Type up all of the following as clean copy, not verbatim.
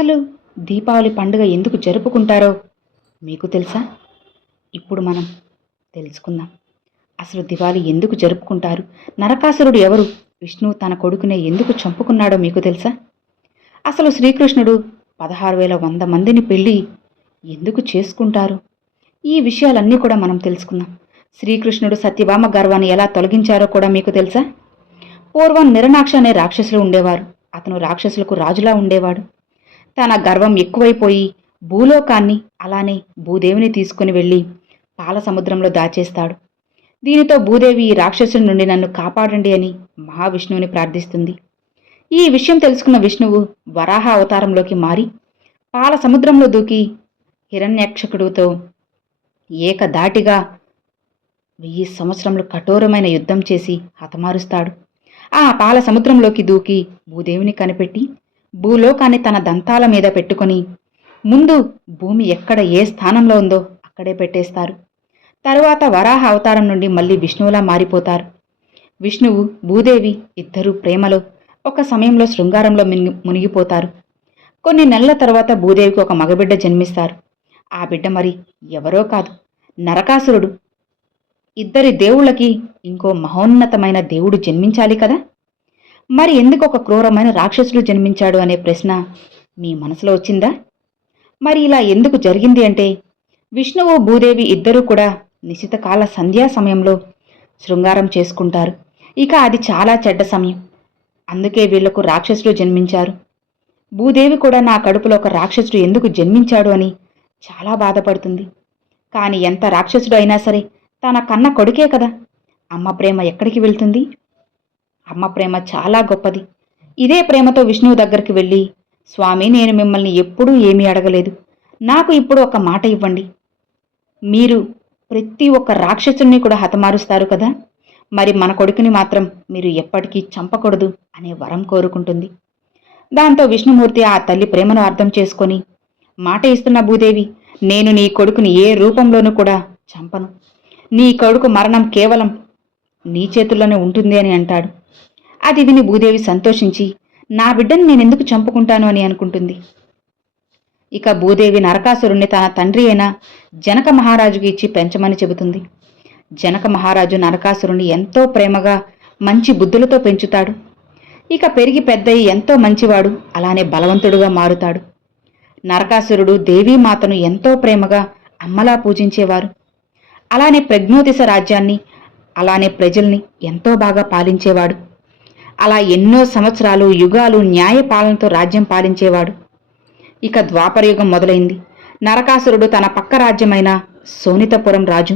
అసలు దీపావళి పండుగ ఎందుకు జరుపుకుంటారో మీకు తెలుసా? ఇప్పుడు మనం తెలుసుకుందాం. అసలు దివాళీ ఎందుకు జరుపుకుంటారు? నరకాసురుడు ఎవరు? విష్ణువు తన కొడుకునే ఎందుకు చంపుకున్నాడో మీకు తెలుసా? అసలు శ్రీకృష్ణుడు 16,100 మందిని పెళ్లి ఎందుకు చేసుకుంటారు? ఈ విషయాలన్నీ కూడా మనం తెలుసుకుందాం. శ్రీకృష్ణుడు సత్యభామ గర్వాన్ని ఎలా తొలగించారో కూడా మీకు తెలుసా? పూర్వం నిరనాక్ష అనే రాక్షసులు ఉండేవారు. అతను రాక్షసులకు రాజులా ఉండేవాడు. తన గర్వం ఎక్కువైపోయి భూలోకాన్ని అలానే భూదేవిని తీసుకుని వెళ్ళి పాల సముద్రంలో దాచేస్తాడు. దీనితో భూదేవి ఈ రాక్షసుడి నుండి నన్ను కాపాడండి అని మహావిష్ణువుని ప్రార్థిస్తుంది. ఈ విషయం తెలుసుకున్న విష్ణువు వరాహ అవతారంలోకి మారి పాల సముద్రంలో దూకి హిరణ్యాక్షకుడితో ఏకధాటిగా 1000 సంవత్సరములు కఠోరమైన యుద్ధం చేసి హతమారుస్తాడు. ఆ పాల సముద్రంలోకి దూకి భూదేవిని కనిపెట్టి భూలోకాన్ని తన దంతాల మీద పెట్టుకొని ముందు భూమి ఎక్కడ ఏ స్థానంలో ఉందో అక్కడే పెట్టేస్తారు. తరువాత వరాహ అవతారం నుండి మళ్ళీ విష్ణువులా మారిపోతారు. విష్ణువు భూదేవి ఇద్దరూ ప్రేమలో ఒక సమయంలో శృంగారంలో మునిగిపోతారు. కొన్ని నెలల తర్వాత భూదేవికి ఒక మగబిడ్డ జన్మిస్తారు. ఆ బిడ్డ మరి ఎవరో కాదు, నరకాసురుడు. ఇద్దరి దేవుళ్ళకి ఇంకో మహోన్నతమైన దేవుడు జన్మించాలి కదా, మరి ఎందుకు ఒక క్రూరమైన రాక్షసుడు జన్మించాడు అనే ప్రశ్న మీ మనసులో వచ్చిందా? మరి ఇలా ఎందుకు జరిగింది అంటే, విష్ణువు భూదేవి ఇద్దరూ కూడా నిశితకాల సంధ్యా సమయంలో శృంగారం చేసుకుంటారు. ఇక అది చాలా చెడ్డ సమయం. అందుకే వీళ్లకు రాక్షసుడు జన్మించారు. భూదేవి కూడా నా కడుపులో ఒక రాక్షసుడు ఎందుకు జన్మించాడు అని చాలా బాధపడుతుంది. కాని ఎంత రాక్షసుడు అయినా సరే తన కన్న కొడుకే కదా. అమ్మ ప్రేమ ఎక్కడికి వెళ్తుంది? అమ్మ ప్రేమ చాలా గొప్పది. ఇదే ప్రేమతో విష్ణువు దగ్గరికి వెళ్ళి, స్వామి, నేను మిమ్మల్ని ఎప్పుడూ ఏమీ అడగలేదు. నాకు ఇప్పుడు ఒక మాట ఇవ్వండి. మీరు ప్రతి ఒక్క రాక్షసుని కూడా హతమారుస్తారు కదా, మరి మన కొడుకుని మాత్రం మీరు ఎప్పటికీ చంపకూడదు అనే వరం కోరుకుంటుంది. దాంతో విష్ణుమూర్తి ఆ తల్లి ప్రేమను అర్థం చేసుకొని మాట ఇస్తున్న భూదేవి, నేను నీ కొడుకుని ఏ రూపంలోనూ కూడా చంపను. నీ కొడుకు మరణం కేవలం నీ చేతుల్లోనే ఉంటుంది అని అంటాడు. అది విని భూదేవి సంతోషించి, నా బిడ్డను నేనెందుకు చంపుకుంటాను అని అనుకుంటుంది. ఇక భూదేవి నరకాసురుణ్ణి తన తండ్రి అయిన జనక మహారాజుకి ఇచ్చి పెంచమని చెబుతుంది. జనక మహారాజు నరకాసురుణ్ణి ఎంతో ప్రేమగా మంచి బుద్ధులతో పెంచుతాడు. ఇక పెరిగి పెద్దయి ఎంతో మంచివాడు, అలానే బలవంతుడుగా మారుతాడు. నరకాసురుడు దేవీమాతను ఎంతో ప్రేమగా అమ్మలా పూజించేవారు. అలానే ప్రజ్ఞోతిస రాజ్యాన్ని అలానే ప్రజల్ని ఎంతో బాగా పాలించేవాడు. అలా ఎన్నో సంవత్సరాలు యుగాలు న్యాయ పాలనతో రాజ్యం పాలించేవాడు. ఇక ద్వాపరయుగం మొదలైంది. నరకాసురుడు తన పక్క రాజ్యమైన సోనితపురం రాజు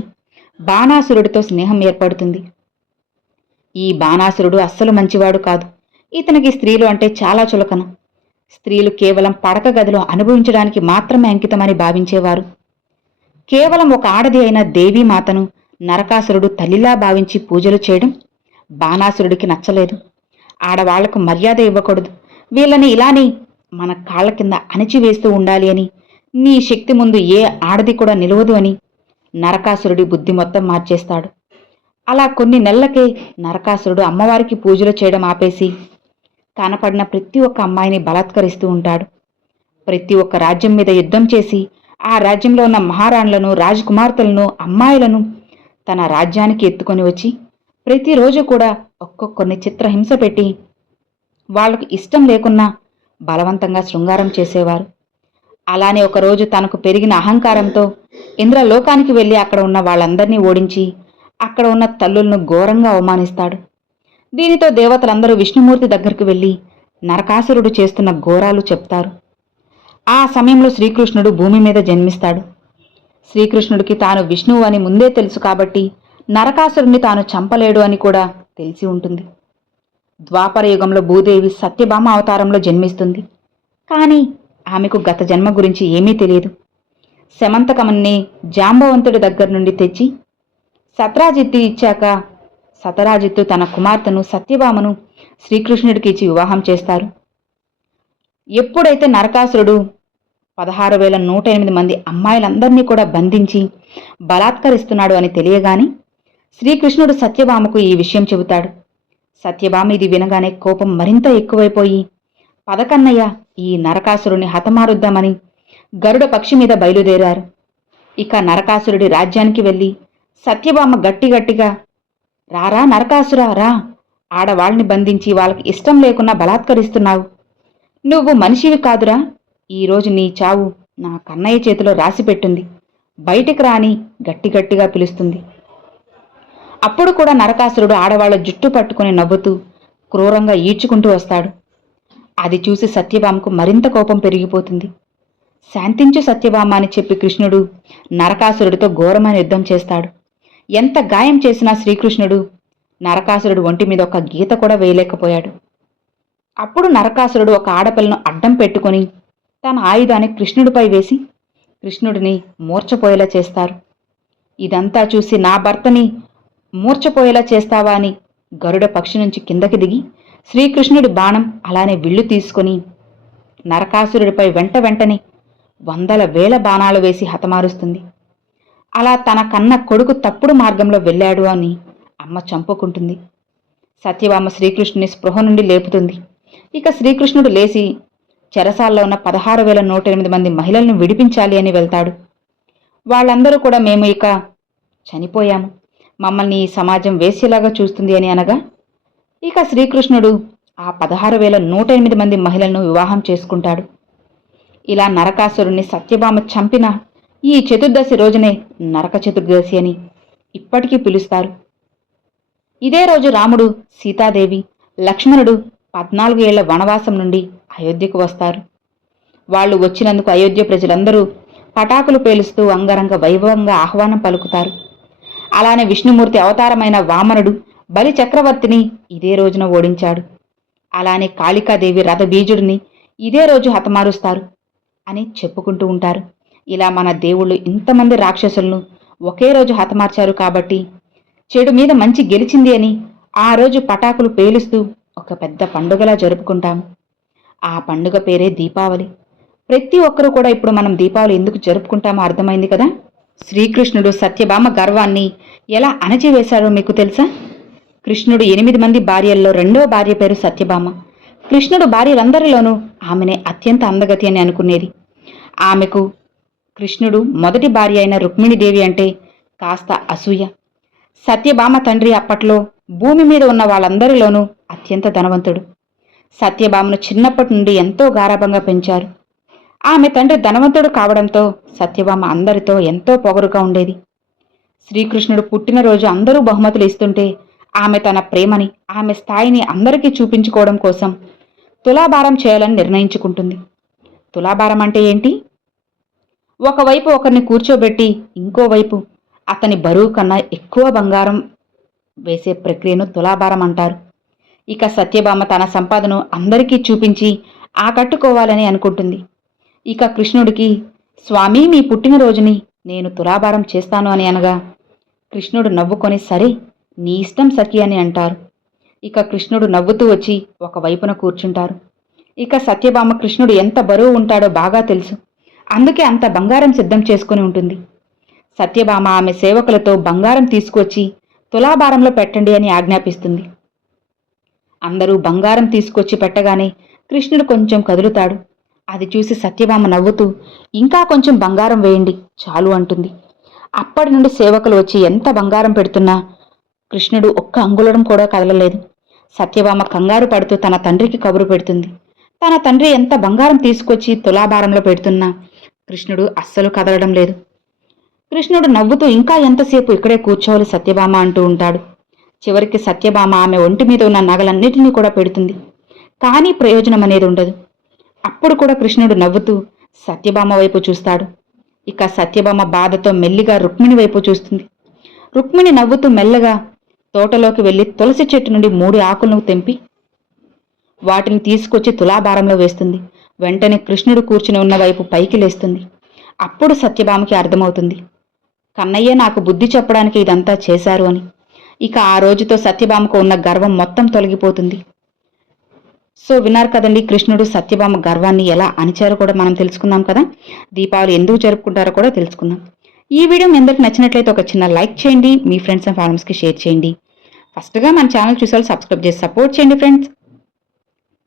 బాణాసురుడితో స్నేహం ఏర్పడుతుంది. ఈ బాణాసురుడు అస్సలు మంచివాడు కాదు. ఇతనికి స్త్రీలు అంటే చాలా చులకన. స్త్రీలు కేవలం పడక గదిలో అనుభవించడానికి మాత్రమే అంకితమని భావించేవారు. కేవలం ఒక ఆడది అయిన దేవీమాతను నరకాసురుడు తల్లిలా భావించి పూజలు చేయడం బాణాసురుడికి నచ్చలేదు. ఆడవాళ్లకు మర్యాద ఇవ్వకూడదు, వీళ్ళని ఇలానే మన కాళ్ల కింద అణిచివేస్తూ ఉండాలి అని, నీ శక్తి ముందు ఏ ఆడది కూడా నిలవదు అని నరకాసురుడి బుద్ధి మొత్తం మార్చేస్తాడు. అలా కొన్ని నెలలకే నరకాసురుడు అమ్మవారికి పూజలు చేయడం ఆపేసి కనపడిన ప్రతి ఒక్క అమ్మాయిని బలాత్కరిస్తూ ఉంటాడు. ప్రతి ఒక్క రాజ్యం మీద యుద్ధం చేసి ఆ రాజ్యంలో ఉన్న మహారాణులను, రాజకుమార్తెలను, అమ్మాయిలను తన రాజ్యానికి ఎత్తుకొని వచ్చి ప్రతిరోజు కూడా ఒక్కొక్కరిని చిత్రహింస పెట్టి వాళ్లకు ఇష్టం లేకున్నా బలవంతంగా శృంగారం చేసేవారు. అలానే ఒకరోజు తనకు పెరిగిన అహంకారంతో ఇంద్రలోకానికి వెళ్లి అక్కడ ఉన్న వాళ్ళందరినీ ఓడించి అక్కడ ఉన్న తల్లులను ఘోరంగా అవమానిస్తాడు. దీనితో దేవతలందరూ విష్ణుమూర్తి దగ్గరికి వెళ్లి నరకాసురుడు చేస్తున్న ఘోరాలు చెప్తారు. ఆ సమయంలో శ్రీకృష్ణుడు భూమి మీద జన్మిస్తాడు. శ్రీకృష్ణుడికి తాను విష్ణువు అని ముందే తెలుసు కాబట్టి నరకాసురుణ్ణి తాను చంపలేడు అని కూడా తెలిసి ఉంటుంది. ద్వాపరయుగంలో భూదేవి సత్యభామ అవతారంలో జన్మిస్తుంది. కానీ ఆమెకు గత జన్మ గురించి ఏమీ తెలియదు. శమంతకమన్ని జాంబవంతుడి దగ్గర నుండి తెచ్చి సత్రాజిత్తు ఇచ్చాక సతరాజిత్తు తన కుమార్తెను సత్యభామను శ్రీకృష్ణుడికి ఇచ్చి వివాహం చేస్తారు. ఎప్పుడైతే నరకాసురుడు 16,108 మంది అమ్మాయిలందరినీ కూడా బంధించి బలాత్కరిస్తున్నాడు అని తెలియగాని శ్రీకృష్ణుడు సత్యభామకు ఈ విషయం చెబుతాడు. సత్యభామ ఇది వినగానే కోపం మరింత ఎక్కువైపోయి పదకన్నయ్య ఈ నరకాసురుని హతమారుద్దామని గరుడ పక్షి మీద బయలుదేరారు. ఇక నరకాసురుడి రాజ్యానికి వెళ్ళి సత్యభామ గట్టిగట్టిగా, రారా నరకాసురా రా, ఆడవాళ్ళని బంధించి వాళ్ళకి ఇష్టం లేకున్నా బలాత్కరిస్తున్నావు. నువ్వు మనిషివి కాదురా, ఈరోజు నీ చావు నా కన్నయ్య చేతిలో రాసిపెట్టింది, బయటికి రాని గట్టిగట్టిగా పిలుస్తుంది. అప్పుడు కూడా నరకాసురుడు ఆడవాళ్ల జుట్టు పట్టుకుని నవ్వుతూ క్రూరంగా ఈడ్చుకుంటూ వస్తాడు. అది చూసి సత్యభామకు మరింత కోపం పెరిగిపోతుంది. శాంతించు సత్యభామ అని చెప్పి కృష్ణుడు నరకాసురుడితో ఘోరమైన యుద్ధం చేస్తాడు. ఎంత గాయం చేసినా శ్రీకృష్ణుడు నరకాసురుడు ఒంటి మీద ఒక గీత కూడా వేయలేకపోయాడు. అప్పుడు నరకాసురుడు ఒక ఆడపిల్లను అడ్డం పెట్టుకుని తన ఆయుధాన్ని కృష్ణుడిపై వేసి కృష్ణుడిని మూర్ఛపోయేలా చేస్తారు. ఇదంతా చూసి నా భర్తని మూర్ఛపోయేలా చేస్తావా అని గరుడ పక్షి నుంచి కిందకి దిగి శ్రీకృష్ణుడి బాణం అలానే విల్లు తీసుకుని నరకాసురుడిపై వెంటనే వందల వేల బాణాలు వేసి హతమారుస్తుంది. అలా తన కన్న కొడుకు తప్పుడు మార్గంలో వెళ్ళాడు అని అమ్మ చంపుకుంటుంది. సత్యభామ శ్రీకృష్ణుని స్పృహ నుండి లేపుతుంది. ఇక శ్రీకృష్ణుడు లేచి చెరసాల్లో ఉన్న 16,108 మంది మహిళలను విడిపించాలి అని వెళ్తాడు. వాళ్ళందరూ కూడా మేము ఇక చనిపోయాము, మమ్మల్ని ఈ సమాజం వేసేలాగా చూస్తుంది అని అనగా ఇక శ్రీకృష్ణుడు ఆ 16,108 మంది మహిళలను వివాహం చేసుకుంటాడు. ఇలా నరకాసురుణ్ణి సత్యభామ చంపిన ఈ చతుర్దశి రోజునే నరక చతుర్దశి అని ఇప్పటికీ పిలుస్తారు. ఇదే రోజు రాముడు, సీతాదేవి, లక్ష్మణుడు 14 ఏళ్ల వనవాసం నుండి అయోధ్యకు వస్తారు. వాళ్ళు వచ్చినందుకు అయోధ్య ప్రజలందరూ పటాకులు పేలుస్తూ అంగరంగ వైభవంగా ఆహ్వానం పలుకుతారు. అలానే విష్ణుమూర్తి అవతారమైన వామనుడు బలి చక్రవర్తిని ఇదే రోజున ఓడించాడు. అలానే కాళికాదేవి రథబీజుడిని ఇదే రోజు హతమారుస్తారు అని చెప్పుకుంటూ ఉంటారు. ఇలా మన దేవుళ్ళు ఇంతమంది రాక్షసులను ఒకే రోజు హతమార్చారు కాబట్టి చెడు మీద మంచి గెలిచింది అని ఆ రోజు పటాకులు పేలుస్తూ ఒక పెద్ద పండుగలా జరుపుకుంటాము. ఆ పండుగ పేరే దీపావళి. ప్రతి ఒక్కరూ కూడా ఇప్పుడు మనం దీపావళి ఎందుకు జరుపుకుంటామో అర్థమైంది కదా. శ్రీకృష్ణుడు సత్యభామ గర్వాన్ని ఎలా అణచివేశాడో మీకు తెలుసా? కృష్ణుడు 8 మంది భార్యల్లో రెండవ భార్య పేరు సత్యభామ. కృష్ణుడు భార్యలందరిలోనూ ఆమెనే అత్యంత అందగతి అని అనుకునేది. ఆమెకు కృష్ణుడు మొదటి భార్య అయిన రుక్మిణీదేవి అంటే కాస్త అసూయ. సత్యభామ తండ్రి అప్పట్లో భూమి మీద ఉన్న వాళ్ళందరిలోనూ అత్యంత ధనవంతుడు. సత్యభామను చిన్నప్పటి నుండి ఎంతో గారాబంగా పెంచారు. ఆమె తండ్రి ధనవంతుడు కావడంతో సత్యభామ అందరితో ఎంతో పొగరుగా ఉండేది. శ్రీకృష్ణుడు పుట్టినరోజు అందరూ బహుమతులు ఇస్తుంటే ఆమె తన ప్రేమని, ఆమె స్థాయిని అందరికీ చూపించుకోవడం కోసం తులాభారం చేయాలని నిర్ణయించుకుంటుంది. తులాభారం అంటే ఏంటి? ఒకవైపు ఒకరిని కూర్చోబెట్టి ఇంకోవైపు అతని బరువు కన్నా ఎక్కువ బంగారం వేసే ప్రక్రియను తులాభారం అంటారు. ఇక సత్యభామ తన సంపాదను అందరికీ చూపించి ఆకట్టుకోవాలని అనుకుంటుంది. ఇక కృష్ణుడికి, స్వామి మీ పుట్టినరోజుని నేను తులాభారం చేస్తాను అని అనగా కృష్ణుడు నవ్వుకొని సరే నీ ఇష్టం సఖి అని అంటారు. ఇక కృష్ణుడు నవ్వుతూ వచ్చి ఒకవైపున కూర్చుంటారు. ఇక సత్యభామ కృష్ణుడు ఎంత బరువు ఉంటాడో బాగా తెలుసు. అందుకే అంత బంగారం సిద్ధం చేసుకుని ఉంటుంది. సత్యభామ ఆమె సేవకులతో బంగారం తీసుకొచ్చి తులాభారంలో పెట్టండి అని ఆజ్ఞాపిస్తుంది. అందరూ బంగారం తీసుకొచ్చి పెట్టగానే కృష్ణుడు కొంచెం కదులుతాడు. అది చూసి సత్యభామ నవ్వుతూ ఇంకా కొంచెం బంగారం వేయండి చాలు అంటుంది. అప్పటి నుండి సేవకులు వచ్చి ఎంత బంగారం పెడుతున్నా కృష్ణుడు ఒక్క అంగుళం కూడా కదలలేదు. సత్యభామ కంగారు పడుతూ తన తండ్రికి కబురు పెడుతుంది. తన తండ్రి ఎంత బంగారం తీసుకొచ్చి తులాభారంలో పెడుతున్నా కృష్ణుడు అస్సలు కదలడం లేదు. కృష్ణుడు నవ్వుతూ ఇంకా ఎంతసేపు ఇక్కడే కూర్చోవాలి సత్యభామ అంటూ ఉంటాడు. చివరికి సత్యభామ ఆమె ఒంటి మీద ఉన్న నగలన్నిటినీ కూడా పెడుతుంది. కానీ ప్రయోజనం అనేది ఉండదు. అప్పుడు కూడా కృష్ణుడు నవ్వుతూ సత్యభామ వైపు చూస్తాడు. ఇక సత్యభామ బాధతో మెల్లిగా రుక్మిణి వైపు చూస్తుంది. రుక్మిణి నవ్వుతూ మెల్లగా తోటలోకి వెళ్లి తులసి చెట్టు నుండి 3 ఆకులను తెంపి వాటిని తీసుకొచ్చి తులాభారంలో వేస్తుంది. వెంటనే కృష్ణుడు కూర్చుని ఉన్న వైపు పైకి లేస్తుంది. అప్పుడు సత్యభామకి అర్థమవుతుంది, కన్నయ్య నాకు బుద్ధి చెప్పడానికి ఇదంతా చేశారు అని. ఇక ఆ రోజుతో సత్యభామకు ఉన్న గర్వం మొత్తం తొలగిపోతుంది. సో విన్నారు కదండి, కృష్ణుడు సత్యభామ గర్వాన్ని ఎలా అణిచారో కూడా మనం తెలుసుకుందాం కదా. దీపావళి ఎందుకు జరుపుకుంటారో కూడా తెలుసుకుందాం. ఈ వీడియో మీ అందరికి నచ్చినట్లయితే ఒక చిన్న లైక్ చేయండి, మీ ఫ్రెండ్స్ అండ్ ఫ్యామిలీస్కి షేర్ చేయండి. ఫస్ట్గా మన ఛానల్ చూసారు సబ్స్క్రైబ్ చేసి సపోర్ట్ చేయండి ఫ్రెండ్స్.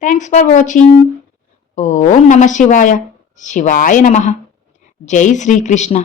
Thanks for watching. ఓం నమ శివాయ. శివాయ నమః. జై శ్రీకృష్ణ.